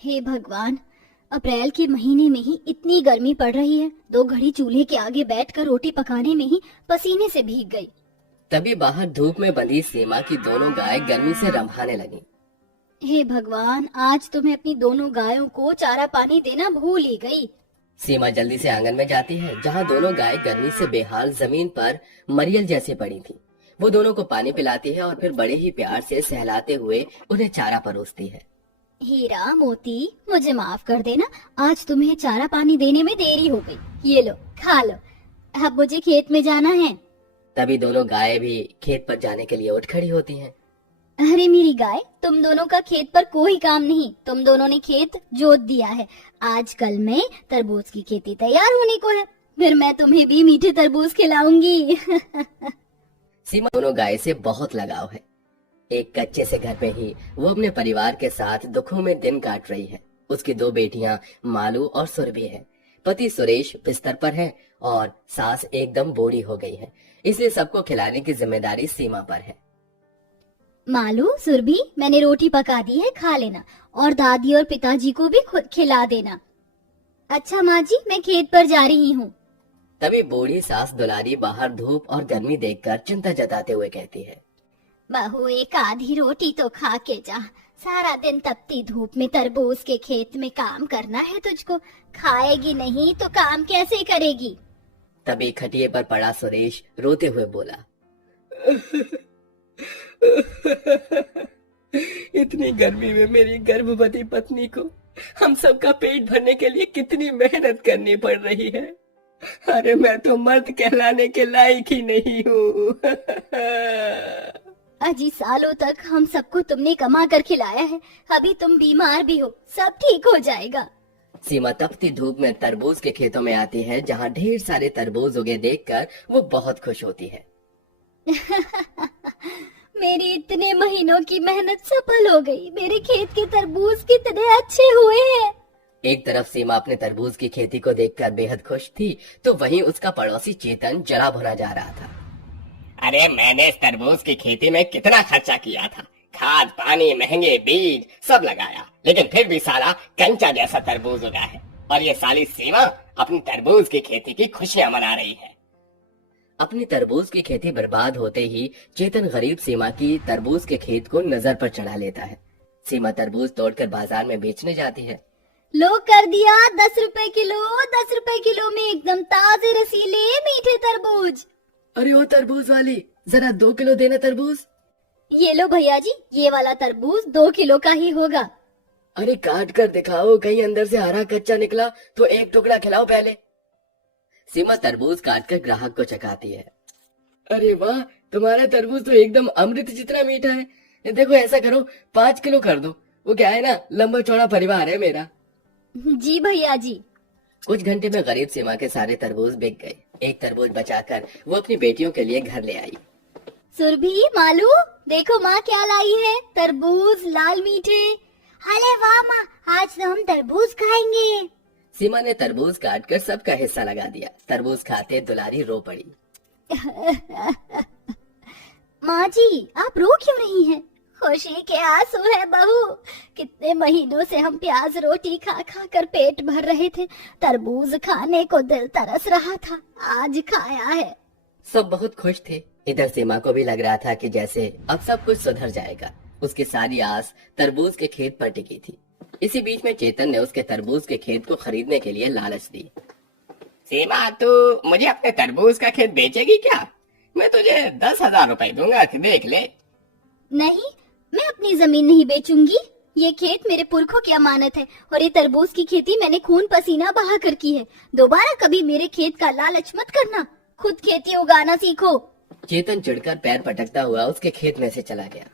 हे भगवान, अप्रैल के महीने में ही इतनी गर्मी पड़ रही है। 2 घड़ी चूल्हे के आगे बैठकर रोटी पकाने में ही पसीने से भीग गई। तभी बाहर धूप में बंधी सीमा की दोनों गाय गर्मी से रंभाने लगी। हे भगवान, आज तो मैं अपनी दोनों गायों को चारा पानी देना भूल ही गई। सीमा जल्दी से आंगन में जाती है, जहाँ दोनों गाय गर्मी से बेहाल जमीन पर मरियल जैसे पड़ी थी। वो दोनों को पानी पिलाती है और फिर बड़े ही प्यार से सहलाते हुए उन्हें चारा परोसती है। हीरा मोती, मुझे माफ कर देना, आज तुम्हें चारा पानी देने में देरी हो गई। ये लो, खा लो, अब मुझे खेत में जाना है। तभी दोनों गाय भी खेत पर जाने के लिए उठ खड़ी होती हैं। अरे मेरी गाय, तुम दोनों का खेत पर कोई काम नहीं। तुम दोनों ने खेत जोत दिया है। आज कल में तरबूज की खेती तैयार होने को है, फिर मैं तुम्हें भी मीठे तरबूज खिलाऊंगी। सीमा दोनों गाय से बहुत लगाव है। एक कच्चे से घर में ही वो अपने परिवार के साथ दुखों में दिन काट रही है। उसकी 2 बेटियां मालू और सुरभि है। पति सुरेश बिस्तर पर है और सास एकदम बूढ़ी हो गई है, इसलिए सबको खिलाने की जिम्मेदारी सीमा पर है। मालू, सुरभि, मैंने रोटी पका दी है, खा लेना, और दादी और पिताजी को भी खुद खिला देना। अच्छा माँ जी, मैं खेत पर जा रही हूँ। तभी बूढ़ी सास दुलारी बाहर धूप और गर्मी देखकर चिंता जताते हुए कहती है, बहू, एक आधी रोटी तो खा के जा। सारा दिन तपती धूप में तरबूज के खेत में काम करना है तुझको। खाएगी नहीं तो काम कैसे करेगी? तभी खटिए पर पड़ा सुरेश रोते हुए बोला, इतनी गर्मी में मेरी गर्भवती पत्नी को हम सबका पेट भरने के लिए कितनी मेहनत करनी पड़ रही है। अरे मैं तो मर्द कहलाने के लायक ही नहीं हूँ। अजी, सालों तक हम सबको तुमने कमा कर खिलाया है, अभी तुम बीमार भी हो, सब ठीक हो जाएगा। सीमा तपती धूप में तरबूज के खेतों में आती है, जहाँ ढेर सारे तरबूज उगे देखकर वो बहुत खुश होती है। मेरी इतने महीनों की मेहनत सफल हो गई। मेरे खेत के तरबूज कितने अच्छे हुए हैं। एक तरफ सीमा अपने तरबूज की खेती को देखकर बेहद खुश थी, तो वहीं उसका पड़ोसी चेतन जला भुना जा रहा था। अरे मैंने इस तरबूज की खेती में कितना खर्चा किया था, खाद पानी महंगे बीज सब लगाया, लेकिन फिर भी साला कंचा जैसा तरबूज उगा है। और ये साली सीमा अपनी तरबूज की खेती की खुशियां मना रही है। अपनी तरबूज की खेती बर्बाद होते ही चेतन गरीब सीमा की तरबूज के खेत को नजर पर चढ़ा लेता है। सीमा तरबूज तोड़कर बाजार में बेचने जाती है। लो, कर दिया 10 रुपए किलो। 10 रुपए किलो में एकदम ताजे रसीले मीठे तरबूज। अरे ओ तरबूज वाली, जरा 2 किलो देना तरबूज। ये लो भैया जी, ये वाला तरबूज 2 किलो का ही होगा। अरे काट कर दिखाओ, कहीं अंदर से हरा कच्चा निकला तो एक टुकड़ा खिलाओ पहले। सीमा तरबूज काटकर ग्राहक को चखाती है। अरे वाह, तुम्हारा तरबूज तो एकदम अमृत जितना मीठा है। देखो ऐसा करो, 5 किलो कर दो। वो क्या है ना, लंबा चौड़ा परिवार है मेरा। जी भैया जी। कुछ घंटे में गरीब सीमा के सारे तरबूज बिक गए। एक तरबूज बचाकर वो अपनी बेटियों के लिए घर ले आई। सुरभि, मालू, देखो माँ क्या लाई है, तरबूज लाल मीठे। अरे वाह माँ, आज तो हम तरबूज खाएंगे। सीमा ने तरबूज काटकर सबका हिस्सा लगा दिया। तरबूज खाते दुलारी रो पड़ी। माँ जी, आप रो क्यों रही हैं? खुशी के आंसू है बहू। कितने महीनों से हम प्याज रोटी खा खा कर पेट भर रहे थे, तरबूज खाने को दिल तरस रहा था, आज खाया है। सब बहुत खुश थे। इधर सीमा को भी लग रहा था कि जैसे अब सब कुछ सुधर जाएगा। उसकी सारी आस तरबूज के खेत पर टिकी थी। इसी बीच में चेतन ने उसके तरबूज के खेत को खरीदने के लिए लालच दी। सीमा, तू मुझे अपने तरबूज का खेत बेचेगी क्या? मैं तुझे 10,000 रुपए दूंगा, देख ले। नहीं, मैं अपनी जमीन नहीं बेचूंगी। ये खेत मेरे पुरखों की अमानत है और ये तरबूज की खेती मैंने खून पसीना बहा कर की है। दोबारा कभी मेरे खेत का लालच मत करना, खुद खेती उगाना सीखो। चेतन चिढ़कर पैर पटकता हुआ उसके खेत में से चला गया।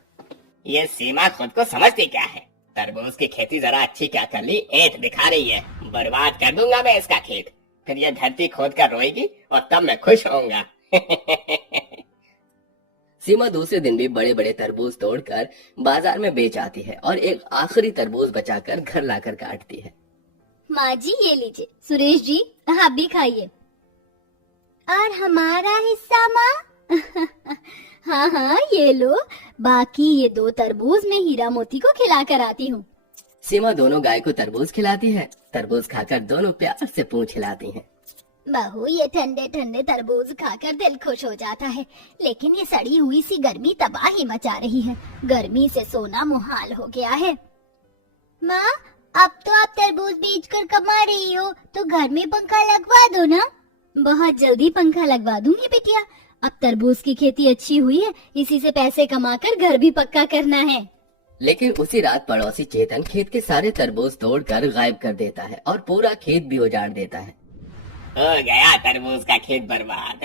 ये सीमा खुद को समझती क्या है? तरबूज की खेती जरा अच्छी क्या कर ली, ऐठ दिखा रही है। बर्बाद कर दूंगा मैं इसका खेत, फिर ये धरती खोद कर रोएगी और तब मैं खुश होऊंगा। सीमा दूसरे दिन भी बड़े बड़े तरबूज तोड़कर बाजार में बेच आती है और एक आखिरी तरबूज बचाकर घर लाकर काटती है। माँ जी, ये लीजिए। सुरेश जी, आप भी खाइए। और हमारा हिस्सा माँ? हाँ हाँ, ये लो। बाकी ये 2 तरबूज मैं हीरा मोती को खिला कर आती हूँ। सीमा दोनों गाय को तरबूज खिलाती है। तरबूज खाकर दोनों प्यार से पूंछ हिलाती हैं। बहू, ये ठंडे ठंडे तरबूज खाकर दिल खुश हो जाता है, लेकिन ये सड़ी हुई सी गर्मी तबाही मचा रही है। गर्मी से सोना मुहाल हो गया है। माँ, अब तो आप तरबूज बेचकर कमा रही हो, तो घर में पंखा लगवा दो ना। बहुत जल्दी पंखा लगवा दूंगी बिटिया। अब तरबूज की खेती अच्छी हुई है, इसी से पैसे कमाकर घर भी पक्का करना है। लेकिन उसी रात पड़ोसी चेतन खेत के सारे तरबूज तोड़कर गायब कर देता है और पूरा खेत भी उजाड़ देता है। हो गया तरबूज का खेत बर्बाद।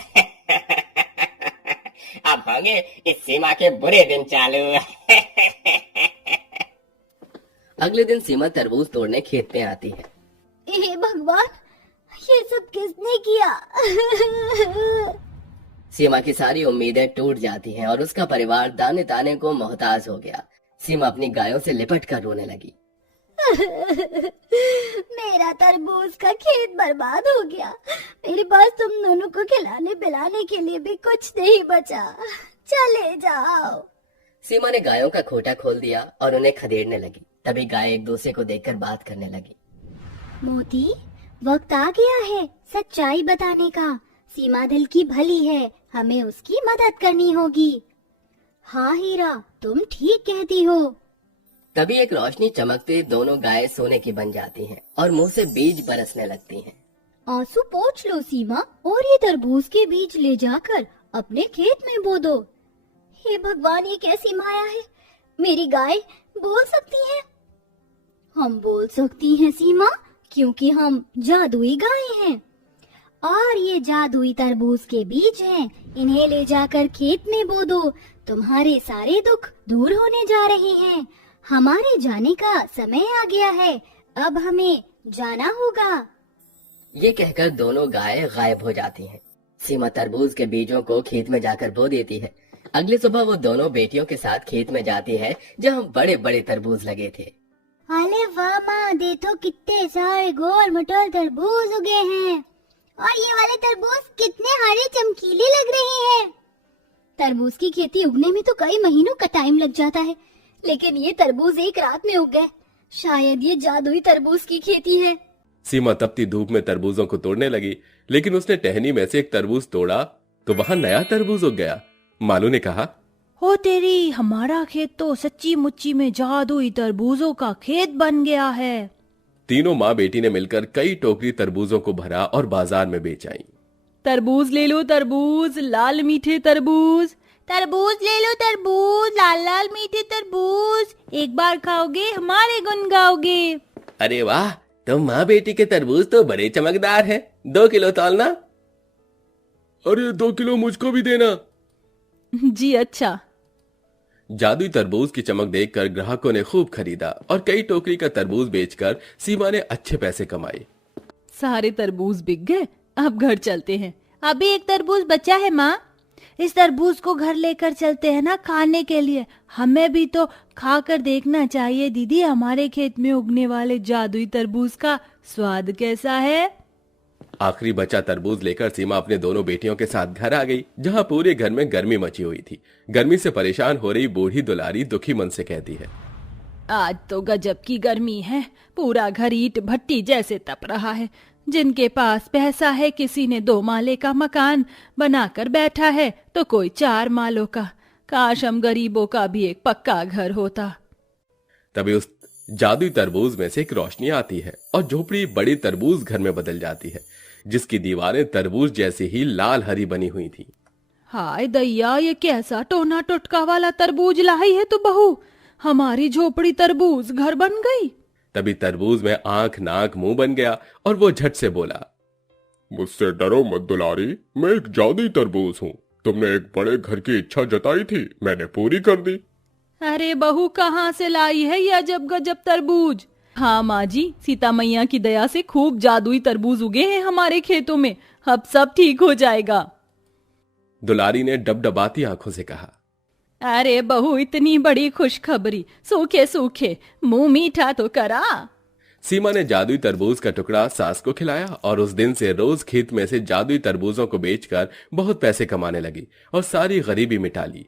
अब होंगे इस सीमा के बुरे दिन चालू। अगले दिन सीमा तरबूज तोड़ने खेत में आती है। हे भगवान, ये सब किसने किया? सीमा की सारी उम्मीदें टूट जाती हैं और उसका परिवार दाने दाने को मोहताज हो गया। सीमा अपनी गायों से लिपट कर रोने लगी। मेरा तरबूज का खेत बर्बाद हो गया। मेरे पास तुम दोनों को खिलाने पिलाने के लिए भी कुछ नहीं बचा। चले जाओ। सीमा ने गायों का खोटा खोल दिया और उन्हें खदेड़ने लगी। तभी गाय एक दूसरे को देखकर बात करने लगी। मोती, वक्त आ गया है सच्चाई बताने का। सीमा दिल की भली है, हमें उसकी मदद करनी होगी। हाँ हीरा, तुम ठीक कहती हो। तभी एक रोशनी चमकते दोनों गाय सोने की बन जाती हैं और मुंह से बीज बरसने लगती हैं। आंसू पोंछ लो सीमा, और ये तरबूज के बीज ले जाकर अपने खेत में बो दो। हे भगवान, ये कैसी माया है? मेरी गाय बोल सकती है? हम बोल सकती हैं सीमा, क्योंकि हम जादुई गाय हैं और ये जादुई तरबूज के बीज हैं। इन्हें ले जाकर खेत में बो दो। तुम्हारे सारे दुख दूर होने जा रहे हैं। हमारे जाने का समय आ गया है, अब हमें जाना होगा। ये कहकर दोनों गाय गायब हो जाती हैं। सीमा तरबूज के बीजों को खेत में जाकर बो देती है। अगली सुबह वो दोनों बेटियों के साथ खेत में जाती है जहाँ बड़े बड़े तरबूज लगे थे। अरे वाह माँ, देखो कितने सारे गोल मटोल तरबूज उगे हैं, और ये वाले तरबूज कितने हरे चमकीले लग रहे हैं। तरबूज की खेती उगने में तो कई महीनों का टाइम लग जाता है, लेकिन ये तरबूज एक रात में उग गए। शायद ये जादुई तरबूज की खेती है। सीमा तपती धूप में तरबूजों को तोड़ने लगी, लेकिन उसने टहनी में से एक तरबूज तोड़ा तो वहाँ नया तरबूज उग गया। मालू ने कहा, हो तेरी, हमारा खेत तो सच्ची मुच्ची में जादुई तरबूजों का खेत बन गया है। तीनों माँ बेटी ने मिलकर कई टोकरी तरबूजों को भरा और बाजार में बेच आई। तरबूज ले लो तरबूज, लाल मीठे तरबूज। तरबूज ले लो तरबूज, लाल लाल मीठे तरबूज। एक बार खाओगे हमारे गुन गाओगे। अरे वाह, तो माँ बेटी के तरबूज तो बड़े चमकदार हैं। 2 किलो तौलना। अरे 2 किलो मुझको भी देना। जी अच्छा। जादुई तरबूज की चमक देखकर ग्राहकों ने खूब खरीदा और कई टोकरी का तरबूज बेचकर सीमा ने अच्छे पैसे कमाए। सारे तरबूज बिक गए, अब घर चलते हैं। अभी एक तरबूज बचा है माँ, इस तरबूज को घर लेकर चलते हैं ना खाने के लिए। हमें भी तो खाकर देखना चाहिए दीदी, हमारे खेत में उगने वाले जादुई तरबूज का स्वाद कैसा है। आखिरी बचा तरबूज लेकर सीमा अपने दोनों बेटियों के साथ घर आ गई, जहाँ पूरे घर में गर्मी मची हुई थी। गर्मी से परेशान हो रही बूढ़ी दुलारी दुखी मन से कहती है, आज तो गजब की गर्मी है, पूरा घर ईंट भट्टी जैसे तप रहा है। जिनके पास पैसा है, किसी ने 2 माले का मकान बनाकर बैठा है, तो कोई 4 मालों का। काश हम गरीबों का भी एक पक्का घर होता। तभी उस जादुई तरबूज में से एक रोशनी आती है और झोपड़ी बड़ी तरबूज घर में बदल जाती है, जिसकी दीवारें तरबूज जैसी ही लाल हरी बनी हुई थी। हाय दैया, ये कैसा टोना टोटका वाला तरबूज लाई है तो बहू, हमारी झोपड़ी तरबूज घर बन गई। तभी तरबूज में आंख नाक मुंह बन गया और वो झट से बोला, मुझसे डरो मत दुलारी, मैं एक जादुई तरबूज हूँ। तुमने एक बड़े घर की इच्छा जताई थी, मैंने पूरी कर दी। अरे बहू, कहाँ से लाई है ये अजब गजब तरबूज? हाँ माँ जी, सीता मैया की दया से खूब जादुई तरबूज उगे हैं हमारे खेतों में, अब सब ठीक हो जाएगा। दुलारी ने डबडबाती आंखों से कहा, अरे बहू, इतनी बड़ी खुशखबरी, सूखे सूखे मुंह मीठा तो करा। सीमा ने जादुई तरबूज का टुकड़ा सास को खिलाया और उस दिन से रोज खेत में से जादुई तरबूजों को बेचकर बहुत पैसे कमाने लगी और सारी गरीबी मिटा ली।